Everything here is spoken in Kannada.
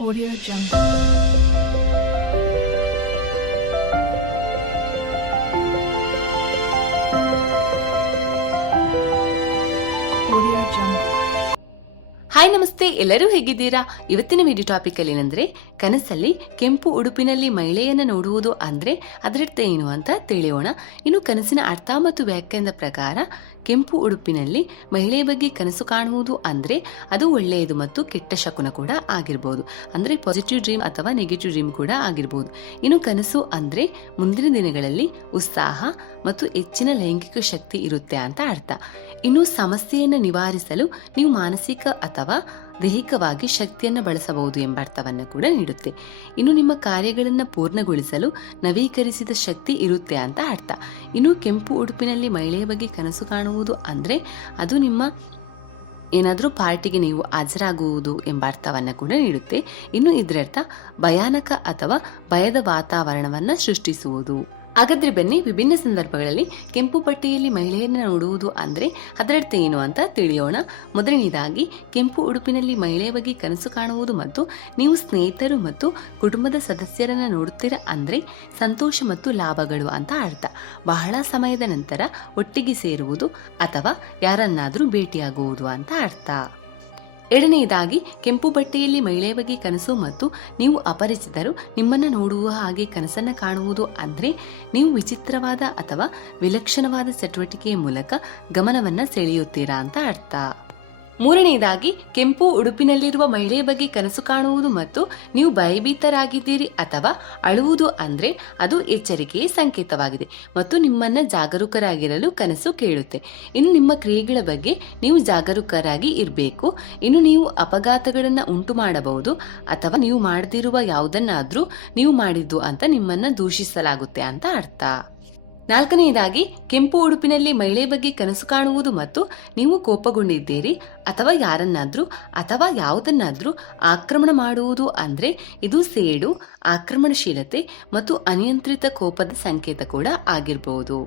Audio Jungle. ಹಾಯ್, ನಮಸ್ತೆ. ಎಲ್ಲರೂ ಹೇಗಿದ್ದೀರಾ? ಇವತ್ತಿನ ವಿಡಿಯೋ ಟಾಪಿಕ್ ಅಲ್ಲಿ ಏನಂದ್ರೆ, ಕನಸಲ್ಲಿ ಕೆಂಪು ಉಡುಪಿನಲ್ಲಿ ಮಹಿಳೆಯನ್ನ ನೋಡುವುದು ಅಂದ್ರೆ ಅದರರ್ಥ ಏನು ಅಂತ ತಿಳಿಯೋಣ. ಇನ್ನು ಕನಸಿನ ಅರ್ಥ ಮತ್ತು ವ್ಯಾಖ್ಯಾನದ ಪ್ರಕಾರ, ಕೆಂಪು ಉಡುಪಿನಲ್ಲಿ ಮಹಿಳೆಯ ಬಗ್ಗೆ ಕನಸು ಕಾಣುವುದು ಅಂದ್ರೆ ಅದು ಒಳ್ಳೆಯದು ಮತ್ತು ಕೆಟ್ಟ ಶಕುನ ಕೂಡ ಆಗಿರ್ಬೋದು. ಅಂದ್ರೆ ಪಾಸಿಟಿವ್ ಡ್ರೀಮ್ ಅಥವಾ ನೆಗೆಟಿವ್ ಡ್ರೀಮ್ ಕೂಡ ಆಗಿರ್ಬೋದು. ಇನ್ನು ಕನಸು ಅಂದ್ರೆ ಮುಂದಿನ ದಿನಗಳಲ್ಲಿ ಉತ್ಸಾಹ ಮತ್ತು ಹೆಚ್ಚಿನ ಲೈಂಗಿಕ ಶಕ್ತಿ ಇರುತ್ತೆ ಅಂತ ಅರ್ಥ. ಇನ್ನು ಸಮಸ್ಯೆಯನ್ನು ನಿವಾರಿಸಲು ನೀವು ಮಾನಸಿಕ ಅಥವಾ ದೈಹಿಕವಾಗಿ ಶಕ್ತಿಯನ್ನು ಬಳಸಬಹುದು ಎಂಬ ಅರ್ಥವನ್ನು ಕೂಡ ನೀಡುತ್ತೆ. ಇನ್ನು ನಿಮ್ಮ ಕಾರ್ಯಗಳನ್ನು ಪೂರ್ಣಗೊಳಿಸಲು ನವೀಕರಿಸಿದ ಶಕ್ತಿ ಇರುತ್ತೆ ಅಂತ ಅರ್ಥ. ಇನ್ನು ಕೆಂಪು ಉಡುಪಿನಲ್ಲಿ ಮಹಿಳೆಯ ಬಗ್ಗೆ ಕನಸು ಕಾಣುವುದು ಅಂದರೆ ಅದು ನಿಮ್ಮ ಏನಾದರೂ ಪಾರ್ಟಿಗೆ ನೀವು ಹಾಜರಾಗುವುದು ಎಂಬ ಅರ್ಥವನ್ನು ಕೂಡ ನೀಡುತ್ತೆ. ಇನ್ನು ಇದರರ್ಥ ಭಯಾನಕ ಅಥವಾ ಭಯದ ವಾತಾವರಣವನ್ನು ಸೃಷ್ಟಿಸುವುದು. ಹಾಗಾದ್ರೆ ಬನ್ನಿ ವಿಭಿನ್ನ ಸಂದರ್ಭಗಳಲ್ಲಿ ಕೆಂಪು ಪಟ್ಟಿಯಲ್ಲಿ ಮಹಿಳೆಯನ್ನು ನೋಡುವುದು ಅಂದ್ರೆ ಅದರರ್ಥ ಏನು ಅಂತ ತಿಳಿಯೋಣ. ಮೊದಲನೇದಾಗಿ, ಕೆಂಪು ಉಡುಪಿನಲ್ಲಿ ಮಹಿಳೆಯ ಬಗ್ಗೆ ಕನಸು ಕಾಣುವುದು ಮತ್ತು ನೀವು ಸ್ನೇಹಿತರು ಮತ್ತು ಕುಟುಂಬದ ಸದಸ್ಯರನ್ನ ನೋಡುತ್ತೀರಾ ಅಂದರೆ ಸಂತೋಷ ಮತ್ತು ಲಾಭಗಳು ಅಂತ ಅರ್ಥ. ಬಹಳ ಸಮಯದ ನಂತರ ಒಟ್ಟಿಗೆ ಸೇರುವುದು ಅಥವಾ ಯಾರನ್ನಾದರೂ ಭೇಟಿಯಾಗುವುದು ಅಂತ ಅರ್ಥ. ಎರಡನೆಯದಾಗಿ ಕೆಂಪು ಬಟ್ಟೆಯಲ್ಲಿ ಮಹಿಳೆಯ ಕನಸು ಮತ್ತು ನೀವು ಅಪರಿಚಿತರು, ನಿಮ್ಮನ್ನು ನೋಡುವ ಹಾಗೆ ಕನಸನ್ನು ಕಾಣುವುದು ಅಂದರೆ ನೀವು ವಿಚಿತ್ರವಾದ ಅಥವಾ ವಿಲಕ್ಷಣವಾದ ಚಟುವಟಿಕೆಯ ಮೂಲಕ ಗಮನವನ್ನು ಸೆಳೆಯುತ್ತೀರಾ ಅಂತ ಅರ್ಥ. ಮೂರನೆಯದಾಗಿ ಕೆಂಪು ಉಡುಪಿನಲ್ಲಿರುವ ಮಹಿಳೆಯ ಬಗ್ಗೆ ಕನಸು ಕಾಣುವುದು ಮತ್ತು ನೀವು ಭಯಭೀತರಾಗಿದ್ದೀರಿ ಅಥವಾ ಅಳುವುದು ಅಂದ್ರೆ ಅದು ಎಚ್ಚರಿಕೆಯ ಸಂಕೇತವಾಗಿದೆ ಮತ್ತು ನಿಮ್ಮನ್ನ ಜಾಗರೂಕರಾಗಿರಲು ಕನಸು ಕೇಳುತ್ತೆ. ಇನ್ನು ನಿಮ್ಮ ಕ್ರಿಯೆಗಳ ಬಗ್ಗೆ ನೀವು ಜಾಗರೂಕರಾಗಿ ಇರಬೇಕು. ಇನ್ನು ನೀವು ಅಪಘಾತಗಳನ್ನು ಉಂಟು ಮಾಡಬಹುದು ಅಥವಾ ನೀವು ಮಾಡದಿರುವ ಯಾವುದನ್ನಾದರೂ ನೀವು ಮಾಡಿದ್ದು ಅಂತ ನಿಮ್ಮನ್ನ ದೂಷಿಸಲಾಗುತ್ತೆ ಅಂತ ಅರ್ಥ. ನಾಲ್ಕನೆಯದಾಗಿ, ಕೆಂಪು ಉಡುಪಿನಲ್ಲಿ ಮಹಿಳೆ ಬಗ್ಗೆ ಕನಸು ಕಾಣುವುದು ಮತ್ತು ನೀವು ಕೋಪಗೊಂಡಿದ್ದೀರಿ ಅಥವಾ ಯಾರನ್ನಾದರೂ ಅಥವಾ ಯಾವುದನ್ನಾದರೂ ಆಕ್ರಮಣ ಮಾಡುವುದು ಅಂದರೆ ಇದು ಸೇಡು, ಆಕ್ರಮಣಶೀಲತೆ ಮತ್ತು ಅನಿಯಂತ್ರಿತ ಕೋಪದ ಸಂಕೇತ ಕೂಡ ಆಗಿರಬಹುದು.